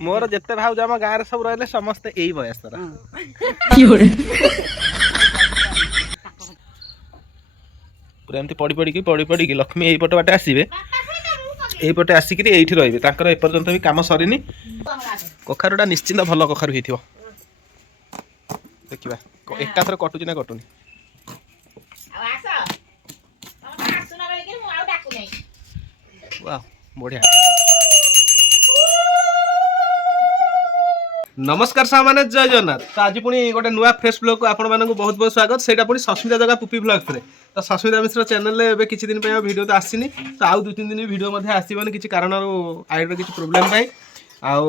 मोर जिते भाउज आम गाँव सब रही समस्ते यही बयस पूरा एमती पड़ी पड़ी लक्ष्मी यही पट बाटे आसवे यहीपटे आसिक ये रही एपर्तंत भी कम सरीनी कखारुटा निश्चिंत भल कखारु हो देखा एकाथर कटुची ना कटुनी बढ़िया नमस्कार सामान्य जय जगन्नाथ तो आज पुणी गोटे नुआ फ्रेश ब्लॉग को आपण मानक बहुत बहुत स्वागत से पुणी सस्मिता जगह पुपी ब्लॉग्स रे तो सस्मिता मिश्र चैनल में किसी दिन वीडियो तो आसनी तो आउ 2-3 दिन वीडियो आसबनी किसी कारण आईडर किसी प्रोब्लेम आउ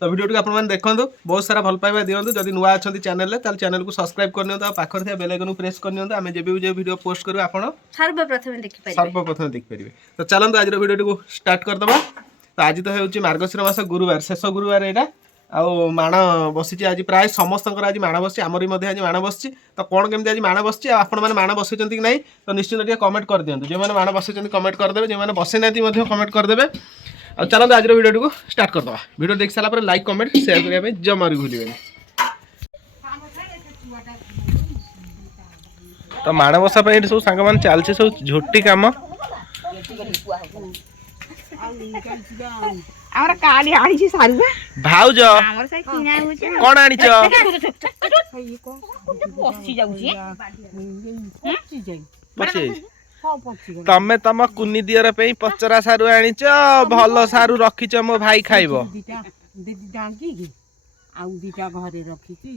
तो वीडियो टी आप देखो बहुत सारा भल पाइबा दिखाँ जब नुआ अच्छा चैनल चैनल को सब्सक्राइब करनी पाखे बेल आइकन प्रेस करनी आम जब भी वीडियो पोस्ट करूँ आप सर्वप्रथम देखिपारे तो चलते आज वीडियो को स्टार्ट करदे तो आज तो हूँ मार्गशीर मास गुरुवार शेष गुरुवार यहाँ आउ माण बसी आज प्राय समस्त आज माण बस आमर भी आज माण बस तो कौन केमती आज माण बस आपण मैंने माण बसई कि नहीं तो निश्चित टे कमेंट कर दिखाँ जो मैंने माण बसई कमेंट करदे जो मैंने बसई ना कमेंट करदे आ चलो आज वीडियो को स्टार्ट करदे वीडियो देख सारा लाइक कमेंट शेयर करने जमा भी भूल तो माण बसा सब सांग मान चलছে सब झोटी काम आमर काली आनी छी सारू भाउज आमर से किना होछ कोन आनी छ पसी जाउछी पसी तमे तम कुनी दियर पे पचरा सारू आनी छ भलो सारू रखी छ मो भाई खाइबो दीदी डांकी की आउ दीटा घरे रखी छी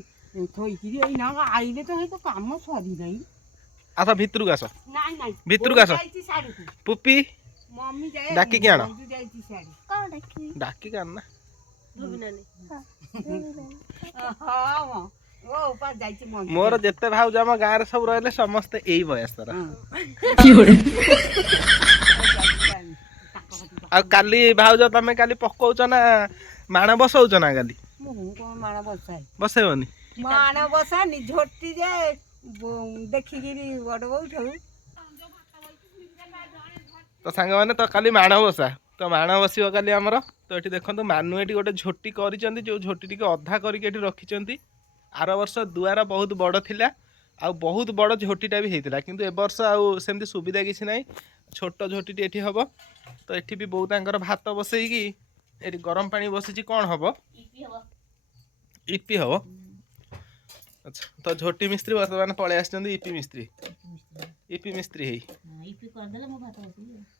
थोई की ए ना आइले तो हे तो काम सरी नहीं आसा भितरु गास नहीं नहीं भितरु गास पुपी मम्मी जाए डाकी क्या ना जाईची साड़ी कौन डाकी डाकी का ना हां ओ ऊपर जाईची मम्मी मोर जते भाउज आम गाँव सब रही समस्ते यही बयस आ काली भाउज तमे काली पकौच ना माण बसौच ना काली मु को माना बसाई बसेबनी माना बसा नि झोटी जे देखि गिरी बड़ बहु तो सांग मैंने तो काली माण बसा तो माण बस काली आमर तो ये देखो मानु ये गोटे झोटी कर जो झोटी टी अधा करके रखी आर वर्ष दुआर बहुत बड़ थिला आ बहुत बड़ झोटीटा भी होता किंतु ए वर्ष आमती सुविधा किसी ना छोट झोटी ये हम तो ये भी बहुत भात बसईकी ये गरम पानी बसी कौन हम इपी हम अच्छा तो झोटी मिस्त्री बर्तमान पलि आपी मिस्त्री इपी मिस्त्री है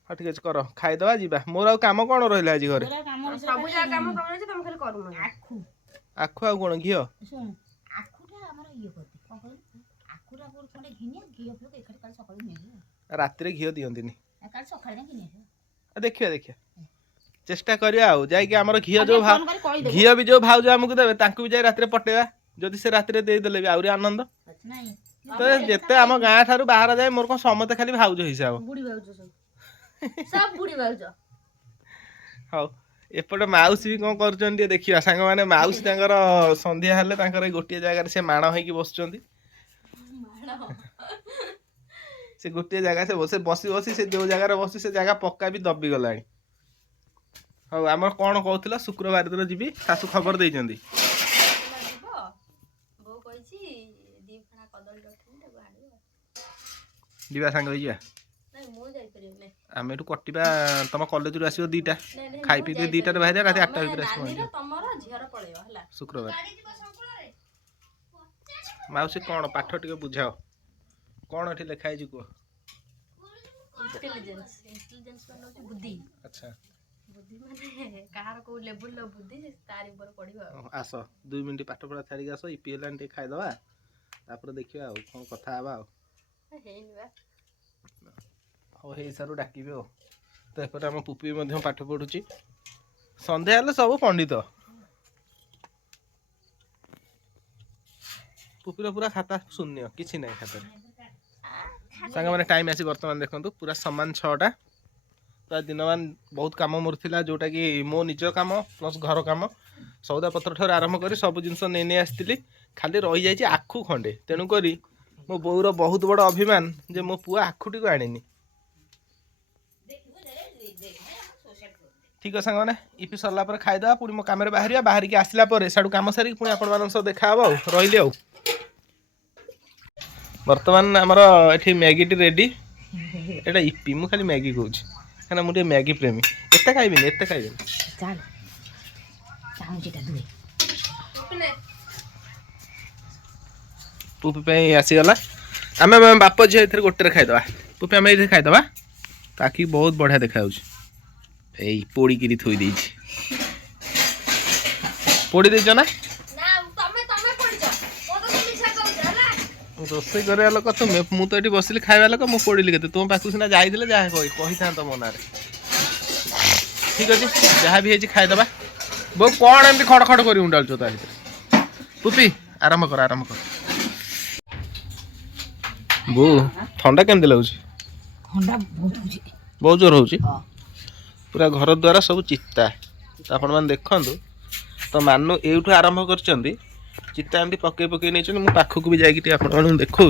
हाँ ठीक अच्छे कर खाईदे जा मोर आ कम कौन रहा आज घर आखु आ कौन घी राति घी दिखती देखिए देखिए चेष्टा करिया आमर घी जो घी भी जो भाउज आमको देवे भी जाए राति पटेवा जदि से राति देदेले भी आहरी आनंद तो जिते आम गाँ ठार बाहर जाए मोर कौन समते खाली भाउज हिसाब हाँ एपटे माउसी भी कौन कर देखा सांग मैंने माउसी संध्या हेल्ले गोटे जगार से माण हो बस से गोटे जगह से बसी बसी से जो जगार बसी से जगह पक्का भी दबी गला हाँ आम कौन कहला शुक्रवार दिन जी शाशु खबर देती जीवा सांग आम एठू कटा तुम कॉलेज रू आसो दीटा खाई पी दीटा बाहर रात 8टा भर शुक्रवार माउसी कौन पाठ टे बुझाओ कौन ये लिखाई कह अच्छा आस 2 मिनट पाठ पढ़ा छाड़ी आस इपी है खाईदे तापर देखिए कौन कथा हाँ हो सारू डाक तो एपटे आम पुपी पाठ पढ़ुची संध्या हेल्ले सब पंडित पुपीर पूरा खाता शून्य किसी ना खाता सांग मैंने टाइम आसी बर्तमान देखो पूरा सामान 6टा तो दिनमान बहुत कम मोर था जोटा कि मो निज कम प्लस घर कम सौदा पत्र ठार आरंभ कर सब जिनस नहीं आसती खाली रही जाइए आखु खंडे तेणुक मो बोर बहुत बड़ अभिमान जे मो पुआ आखुटी को आनी ठीक है सांग इपि सरला पर खाईदे पुणी मो कम बाहर बाहरिकी आसला साड़ू कम सारी पुणी आपण सह देखा हम रही आउ बर्तमान आमर ये मैगी टी रेडी एटा इपि मु खाली मैगी कहूँ कहीं मुझे मैगी प्रेमी एत खाइबिनी एत खाइबिनी पुपी आसीगला आम बाप झी ए गोटे खाईदे पुपी आम ये खाईदे ताकि बहुत बढ़िया देखा पोड़ी थोई दे पोड़ी देच ना रोसे कर लोक तुम्हें मु तो ये बसिली खाଇବା लोक मु पोड़ी के तुम पाक सीना जाइए जहाँ कही था मो ना ठीक अच्छे जहाँ भी खाईदे बो कौन एम खड़ खड़ कर डालु ता भर पुपी आरंभ कर बो ठंडा केमती लगुच बहुत जोर हो पूरा घर द्वारा सब चित्ता तो आपण मैंने देखु तो मानु एठू आरंभ कर चित्ता एमती पकई पकई नहीं मुझे पाखक भी जाकि देखा देखु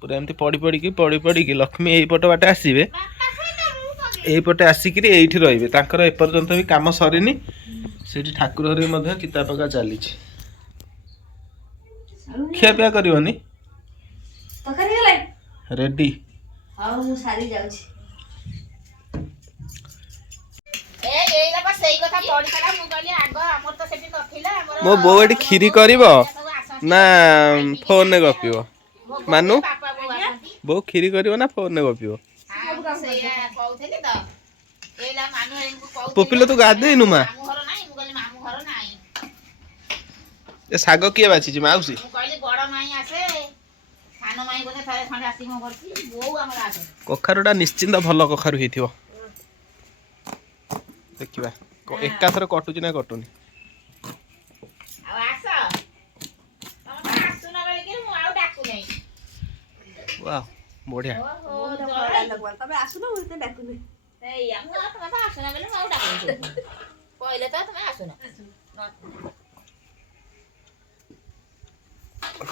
पूरा एमती पड़ी पड़ी कि लक्ष्मी यहीपट बाटे आसवे यहीपटे आसिक ये रे एपर्यंत भी कम सरीनी से ठाकुर घरे चिता पका चली खियापिया करनी रेडी मो बो ये खीरी कर ना फोन ने गपिब मानु बो खीरी कर ना फोन ने गपिब पुपिलो तू गाधेनु मा ए साग किए बाछि माउसी कखारुटा निश्चिंत भल कखारु हेथिबो देखिबा एका थर कटुची ना कटुनी वाह बढ़िया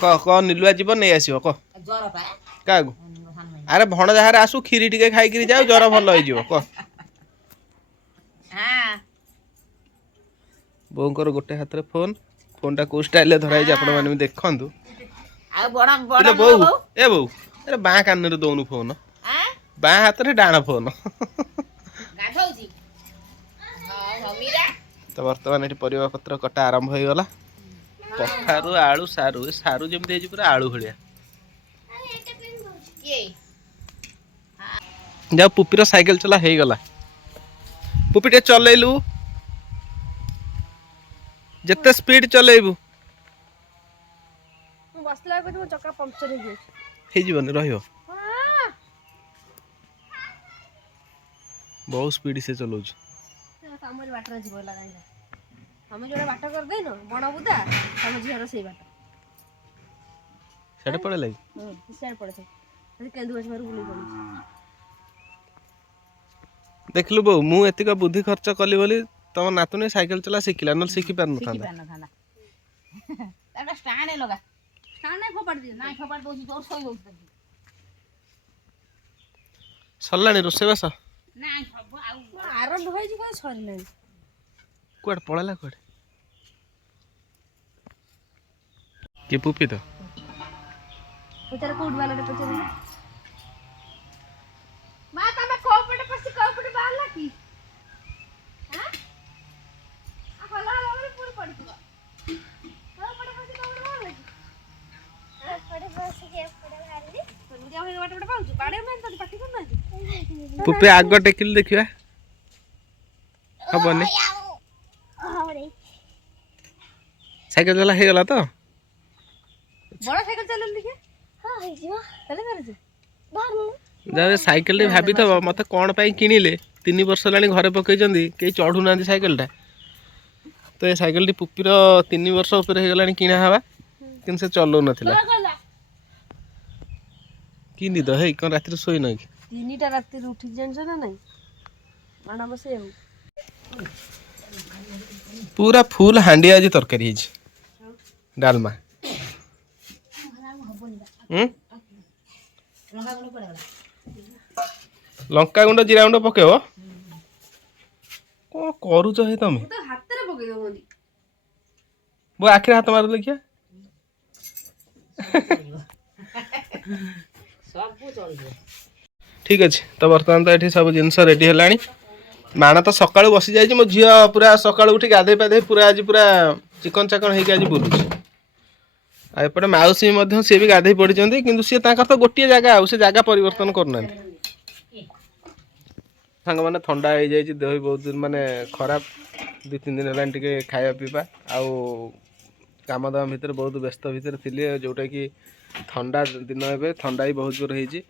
क नीलुआ जीव नहीं आसो क क्या अरे भण जहाँ आसू खीरी टिके खाई जाओ ज्वर भल हो बोंकर गोटे हाथ फोन फोनटा को स्टाइल धराई आपण मैंने देखु बो ए बो अरे बाँ कान दौनु फोन बाँ हाथ में डाण फोन तो बर्तमान ये परिवा पत्र कटा आरंभ हो गला कखारु आलू सारू सारू जमी पूरा आलू भाया जा पुपीर साइकिल चला हो गला पुपी टे चलैलु जिते स्पीड चलैबु बसला को तो चक्का पंक्चर हो गयो हे जीवन रहियो बहुत स्पीड से चलाउछ हमर बाटर जीव लगाई हम जोड़ा बाटा कर देनो बण बुदा हम झियर से बाटा सेडे पड़े लगी सेड पड़े थे केंदु बस मारू बुली पड़ी देखलु बो मु एतिक बुद्धि खर्च कली बोली तम नातुनी साइकिल चला शिखिला न शिखि पार न था ताटा स्टैंड है लगा स्टैंड नहीं फोपाड़ दे नहीं फोपाड़ दो जोर सोई हो सरलानी रोसे बस नहीं सब आउ आरंभ होई जी को सरी कुआड पळला कुआड के पुपी तो पचार कोड वाला पचार मां तमे कोपटे पसी कोपटे बाहरला की हां आ हला हला पूरी पड़ीबा कोपटे पसी कोपटे बाहरला की पड़े बस के पड़े बाहरली तो मुझे होई वाटे पाउछु बाडे में तो पाटी करना पुपी आग टेकिल देखिबा हबनी साइकिल चला हो गला तो बड़ा साइकिल चलन देखे हां हे जीवा चले करे जे बाहर जब साइकिल भाभी थब मत कौन पाई किनिले 3 वर्ष लानी घरे पकई कई चढ़ू ना साइकिल टा तो ये साइकिल पुपीर 3 वर्ष ऊपर हो गला किना हवा कि से चलो नथिला कि निद है कौन रात शोई न कि 3टा रात उठी जानछ ना नहीं माना बसे पूरा फुल हांडी आज तरकारी डालमा लंका गुंड जीरा गुंड पकेब कौन करुच हे तमें तो हाथ में पकई दो वो आखिर हाथ मार देखिए ठीक अच्छे तो बर्तमान तो ये सब जिनस रेडी है माण तो सकाळू बसी जाइए मो झील पूरा सकाळू उठी गाधे पाधे पूरा आज पूरा चिकन चाकन होगी आज बुलूची आएपटे मौसी सी भी गाधे पड़ी कि सी तो गोटे जगह आउ से जगह परिवर्तन करना सांग मैंने थंडा हो जाए देह भी बहुत माने खराब 2-3 दिन है खाया पीवा आउ काम दाम भितर बहुत व्यस्त भितर थी जोटा कि ठंडा दिन ए ठंडा ही बहुत जोर होती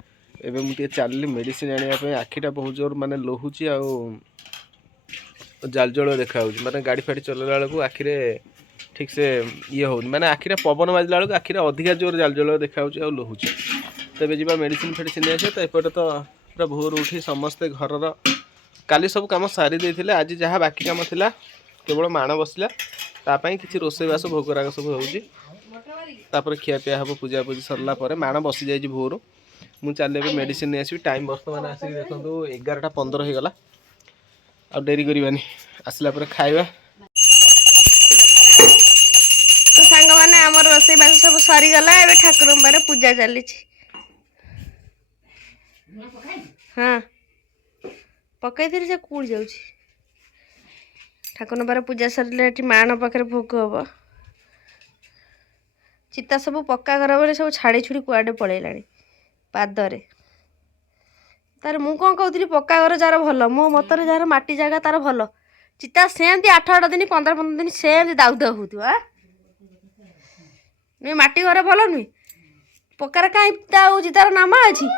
मुझे चलि मेडिसिन आने आखिटा बहुत जोर माने लोहुची आउ जालजल देखा माने गाड़ी फाड़ी चलला बेलू आखिरे ठीक से ये हो माने आखिरे पवन बाजला बेलू आखिरे अधिका जोर जालजल देखा लोहुची तेज जा मेडिसिन फेडिसिन आसे तो एपटे तो पूरा भोर उठी समस्ते घर काली सब कम सारी देते आज जहाँ बाकी कम थिला केवल माण बसला तापाई किसी रोषेईबास भोगराग सब होपर खियापिया हम पूजा पूजी सरला माण बसी जाइए भोर मुझे चल मेडिसिन नहीं आसवि टाइम बर्तमान आसिक देखो 11:15 होगला आ डेरी करवानी आसला खाଇବା तो सांग मैंने आम रोसे बास सब सरीगला ए ठाकुर पारे पूजा चली हाँ पकई थी से कूड़ जाऊँ ठाकुर पारे पूजा सरले माण पाखे भोग हम चिता सब पक्का घर बोले सब छाड़ी छुड़ी कुआडे पलैला पादरे तार मु कौन कहती पक्का घर जार भल मो मतरे जार माटी जगह तार भल चिता सेमती 8-8 दिन 15-15 दिन सेमती दाउ दाउ होती नुई माटी घर भल नुई पक्कार कहीं दाउची तार नाम अच्छी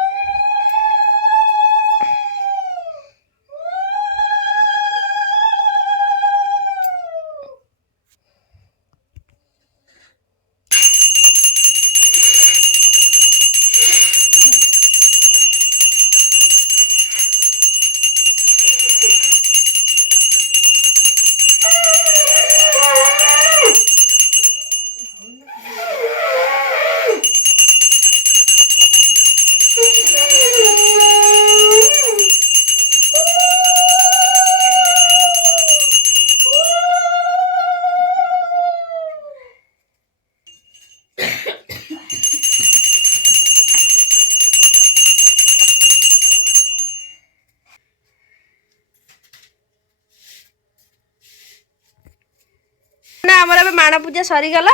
ना आमर ए माण पूजा सरीगला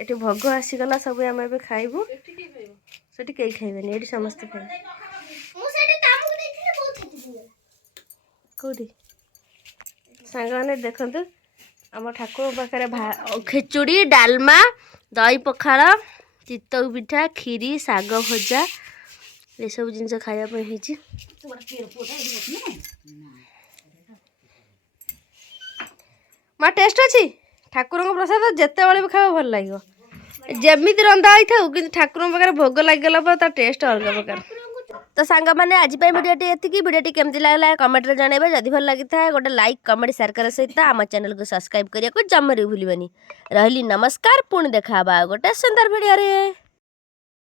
ये भोग आसीगला सब आम ए खाइबू से कई खाइबे ये समस्त खाइबे कौटी सांग मैंने देखु आम ठाकुर पाखे खेचुड़ी डालमा दही पखाड़ चितऊ पिठा खीरी साग भजा ये सब जिन खायापी माँ टेस्ट अच्छी ठाकुर प्रसाद जिते भी खावा भल लगे जमी रंधा होता कि ठाकुर पाखे भोग लगिगला तार टेस्ट अलग प्रकार तो सांग मैंने आज भिडियोटी एतिकी भिडियोटी केमती लगला कमेंट रे जनइबे जदि भल लगी था गोटे लाइक कमेंट शेयर कर सहित आम चैनल को सब्सक्राइब करिया को जम्मा भी भूलिबनी रहली नमस्कार पुणी देखा गोटे सुंदर भिडियो रे।